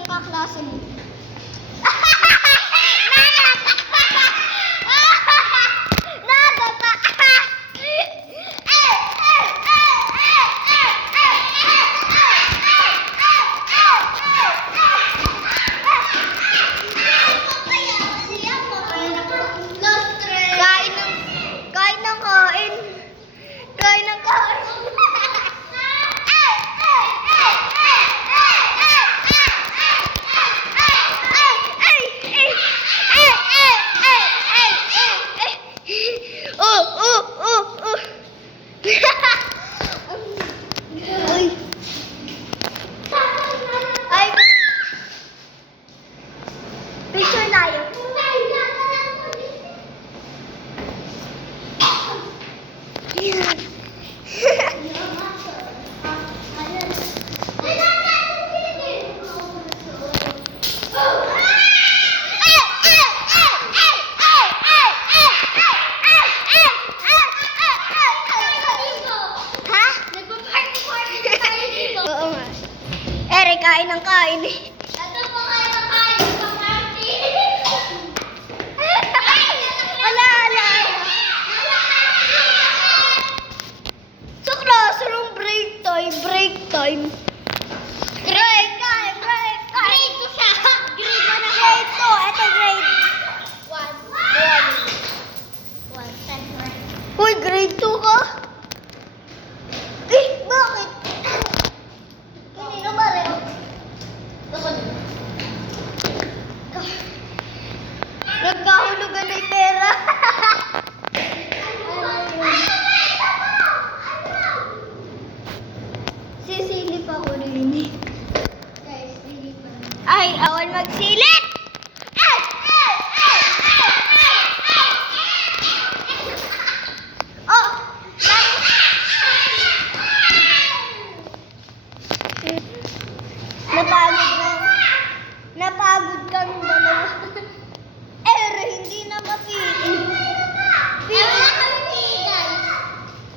ang kaklase mo. Picture tayo. Kain ng kain eh. Ito po kayo ng kain sa party. Wala. Sa classroom, break time. Break time. Grade ko siya. Grade mo na. Grade 2. Ito grade. 1. Uy, grade 2 ka? Eh, bakit? Kanino ba rin? Nagkahulugan na yung pera. Sisilip ako rin eh. Guys, hindi pa. Ay, awal magsilip! Oh! Napagod kang dalawa. Hindi na mapili. Wala kami guys.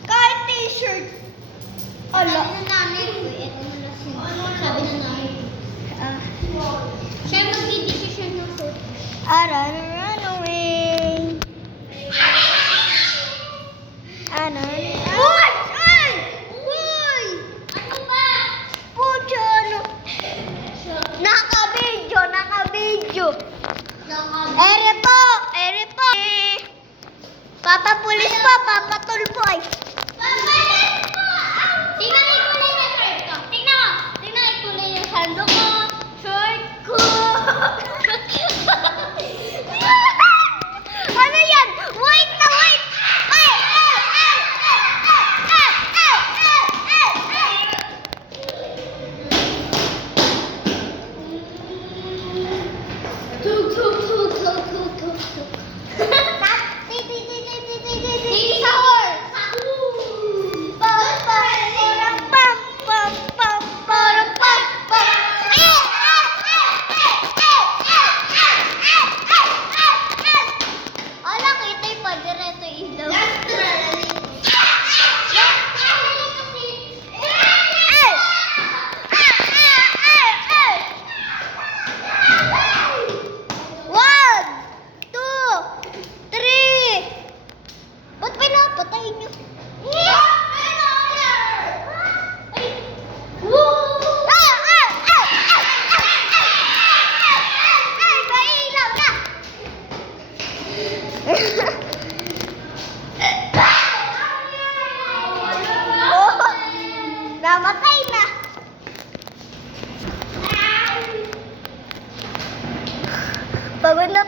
Kahit t-shirt. Sabi Ala. ng nanay ko, ito mo na siya. Sabi ng nanay ko. Ah. Siya magdidesisyon ng suit. Run away. Uy! Uy! Ano ba? Pucha, ano? Naka-video. Ere po. Papa pulis po, Papa Tulpoy. Pagbalis po! Tingnan ang kulay ng shirt ko. Tingnan mo. Tingnan ang kulay ng sando ko. Short ko. Ano yan? Wait! Namatay na. Pagod na